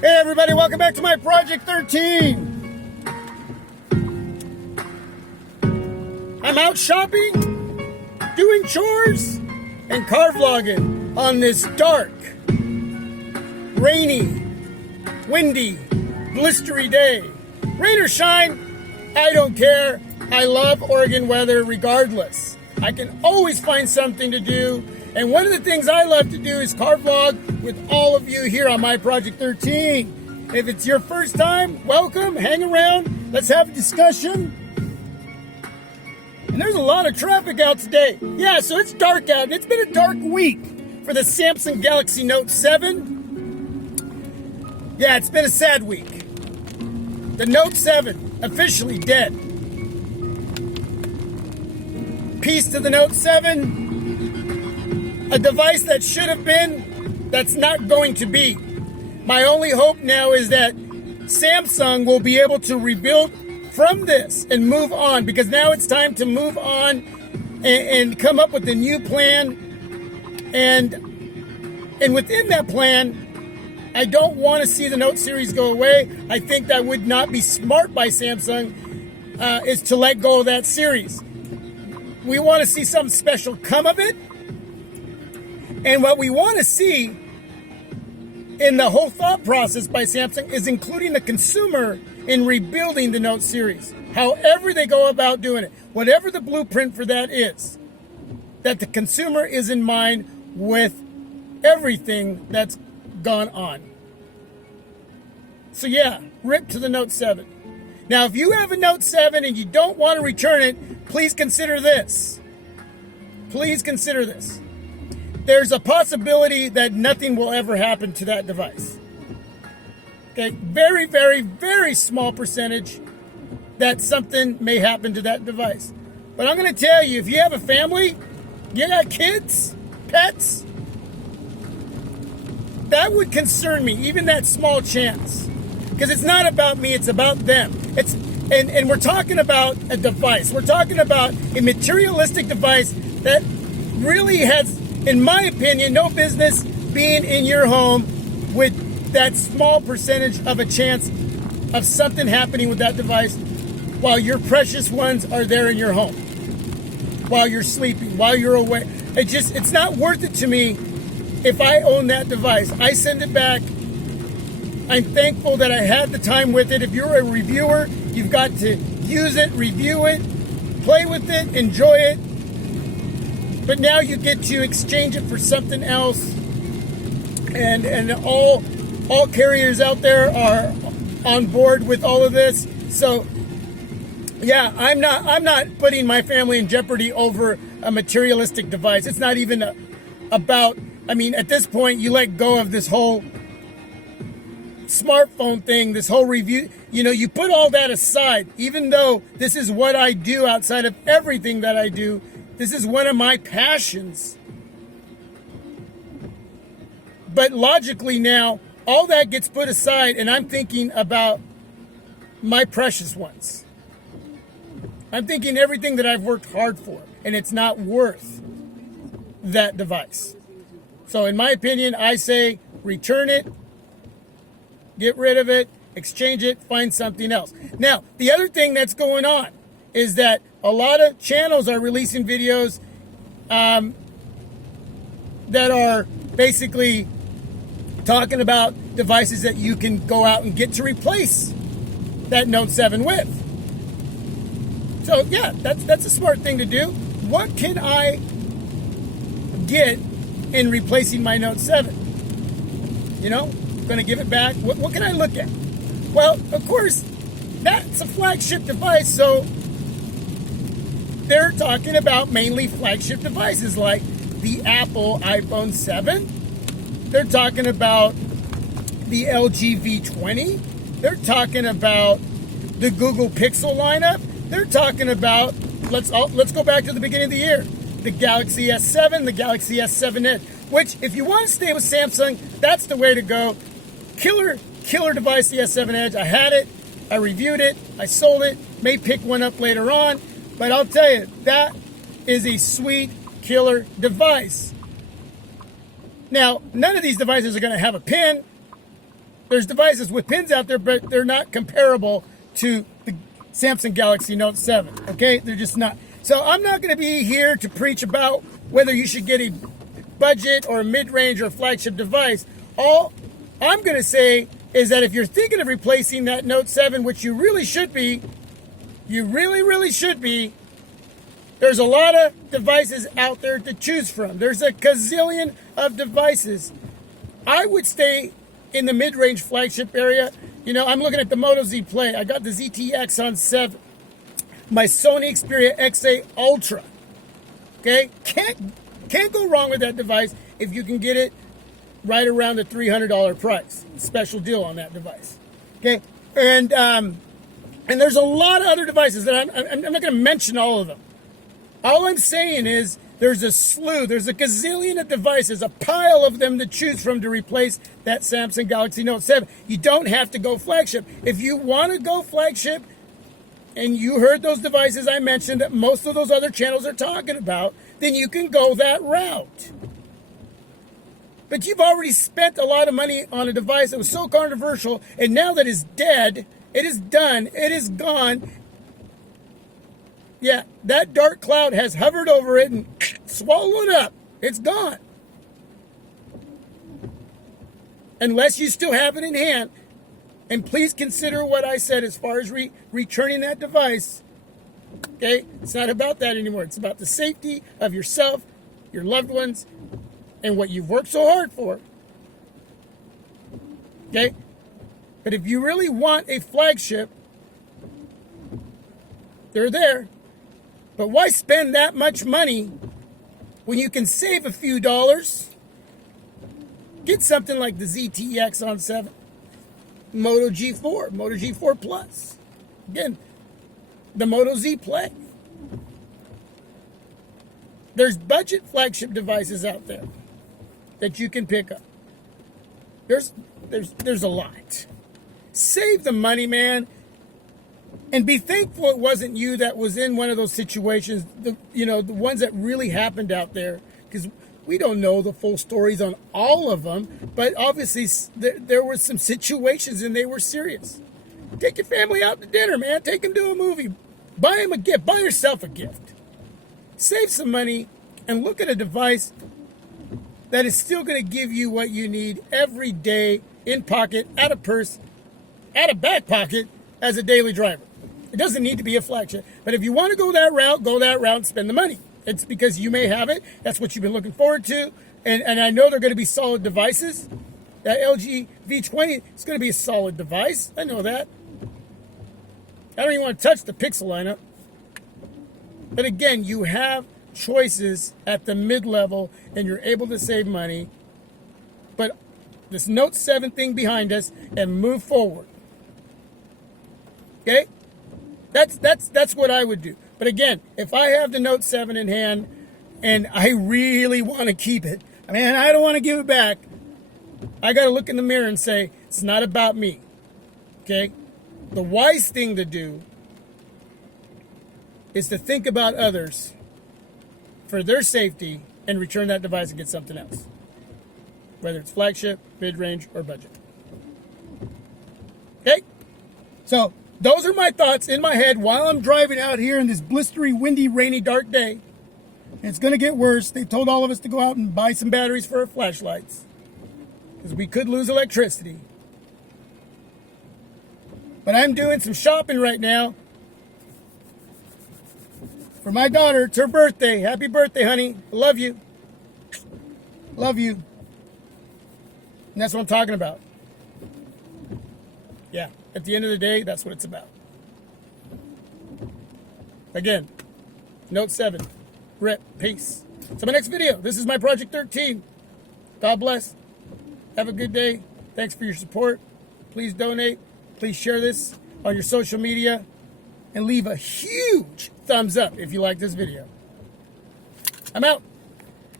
Hey everybody, welcome back to my Project 13. I'm out shopping, doing chores, and car vlogging on this dark, rainy, windy, blistery day. Rain or shine, I don't care. I love Oregon weather regardless. I can always find something to do. And one of the things I love to do is car vlog with all of you here on my Project 13. If it's your first time, welcome, hang around, let's have a discussion. And there's a lot of traffic out today. Yeah, so it's dark out, and it's been a dark week for the Samsung Galaxy Note 7. Yeah, it's been a sad week. The Note 7, officially dead. Peace to the Note 7. A device that should have been, that's not going to be. My only hope now is that Samsung will be able to rebuild from this and move on, because now it's time to move on and come up with a new plan. And within that plan, I don't want to see the Note series go away. I think that would not be smart by Samsung, is to let go of that series. We want to see something special come of it. And what we want to see in the whole thought process by Samsung is including the consumer in rebuilding the Note series. However they go about doing it, whatever the blueprint for that is, that the consumer is in mind with everything that's gone on. So yeah, RIP to the Note 7. Now, if you have a Note 7 and you don't want to return it, please consider this. Please consider this. There's a possibility that nothing will ever happen to that device. Okay, very, very, very small percentage that something may happen to that device. But I'm going to tell you, if you have a family, you got kids, pets, that would concern me, even that small chance. Because it's not about me, it's about them. And we're talking about a device. We're talking about a materialistic device that really has, in my opinion, no business being in your home with that small percentage of a chance of something happening with that device while your precious ones are there in your home, while you're sleeping, while you're away. It's not worth it to me if I own that device. I send it back. I'm thankful that I had the time with it. If you're a reviewer, you've got to use it, review it, play with it, enjoy it. But now you get to exchange it for something else. And all carriers out there are on board with all of this. So yeah, I'm not putting my family in jeopardy over a materialistic device. It's not even about, I mean, at this point, you let go of this whole smartphone thing, this whole review, you put all that aside. Even though this is what I do outside of everything that I do, this is one of my passions. But logically now, all that gets put aside, and I'm thinking about my precious ones. I'm thinking everything that I've worked hard for, and it's not worth that device. So in my opinion, I say return it, get rid of it, exchange it, find something else. Now, the other thing that's going on is that a lot of channels are releasing videos that are basically talking about devices that you can go out and get to replace that Note 7 with. So yeah, that's a smart thing to do. What can I get in replacing my Note 7? Going to give it back. What can I look at? Well, of course, that's a flagship device, so they're talking about mainly flagship devices like the Apple iPhone 7. They're talking about the LG V20. They're talking about the Google Pixel lineup. They're talking about, let's go back to the beginning of the year, the Galaxy S7, the Galaxy S7 Edge, which if you want to stay with Samsung, that's the way to go. Killer device, the S7 Edge. I had it, I reviewed it, I sold it, may pick one up later on, but I'll tell you, that is a sweet, killer device. Now, none of these devices are going to have a pin. There's devices with pins out there, but they're not comparable to the Samsung Galaxy Note 7, okay? They're just not. So I'm not going to be here to preach about whether you should get a budget or a mid-range or a flagship device. All I'm going to say is that if you're thinking of replacing that Note 7, which you really should be, you really should be, there's a lot of devices out there to choose from. There's a gazillion of devices. I would stay in the mid-range flagship area. You know, I'm looking at the Moto Z Play. I got the ZTX on 7. My Sony Xperia XA Ultra. Okay? Can't go wrong with that device if you can get it right around the $300 price. Special deal on that device. Okay? And there's a lot of other devices that I'm not going to mention all of them. All I'm saying is there's a slew, there's a gazillion of devices, a pile of them to choose from to replace that Samsung Galaxy Note 7. You don't have to go flagship. If you want to go flagship, and you heard those devices I mentioned that most of those other channels are talking about, then you can go that route. But you've already spent a lot of money on a device that was so controversial, and now that it's dead, it is done, it is gone. Yeah, that dark cloud has hovered over it and swallowed it up. It's gone. Unless you still have it in hand. And please consider what I said as far as returning that device. Okay? It's not about that anymore. It's about the safety of yourself, your loved ones, and what you've worked so hard for. Okay? But if you really want a flagship, they're there. But why spend that much money when you can save a few dollars? Get something like the ZTX on 7, Moto G4, Moto G4 Plus. Again, the Moto Z Play. There's budget flagship devices out there that you can pick up. There's a lot. Save the money, man. And be thankful it wasn't you that was in one of those situations, the ones that really happened out there. Because we don't know the full stories on all of them. But obviously, there were some situations and they were serious. Take your family out to dinner, man. Take them to a movie. Buy them a gift. Buy yourself a gift. Save some money and look at a device that is still going to give you what you need every day, in pocket, out of purse, out of back pocket, as a daily driver. It doesn't need to be a flagship. But if you want to go that route and spend the money. It's because you may have it. That's what you've been looking forward to. And I know they're going to be solid devices. That LG V20 is going to be a solid device. I know that. I don't even want to touch the Pixel lineup. But again, you have choices at the mid-level and you're able to save money. But this Note 7 thing behind us and move forward. Okay? That's what I would do. But again, if I have the Note 7 in hand and I really want to keep it, I don't want to give it back, I got to look in the mirror and say, it's not about me. Okay? The wise thing to do is to think about others for their safety and return that device and get something else. Whether it's flagship, mid-range, or budget. Okay? So, those are my thoughts in my head while I'm driving out here in this blistery, windy, rainy, dark day. It's going to get worse. They told all of us to go out and buy some batteries for our flashlights, because we could lose electricity. But I'm doing some shopping right now for my daughter. It's her birthday. Happy birthday, honey. I love you. Love you. And that's what I'm talking about. Yeah, at the end of the day, that's what it's about. Again, Note 7, R.I.P. Peace. So my next video, this is my Project 13. God bless. Have a good day. Thanks for your support. Please donate. Please share this on your social media. And leave a huge thumbs up if you like this video. I'm out.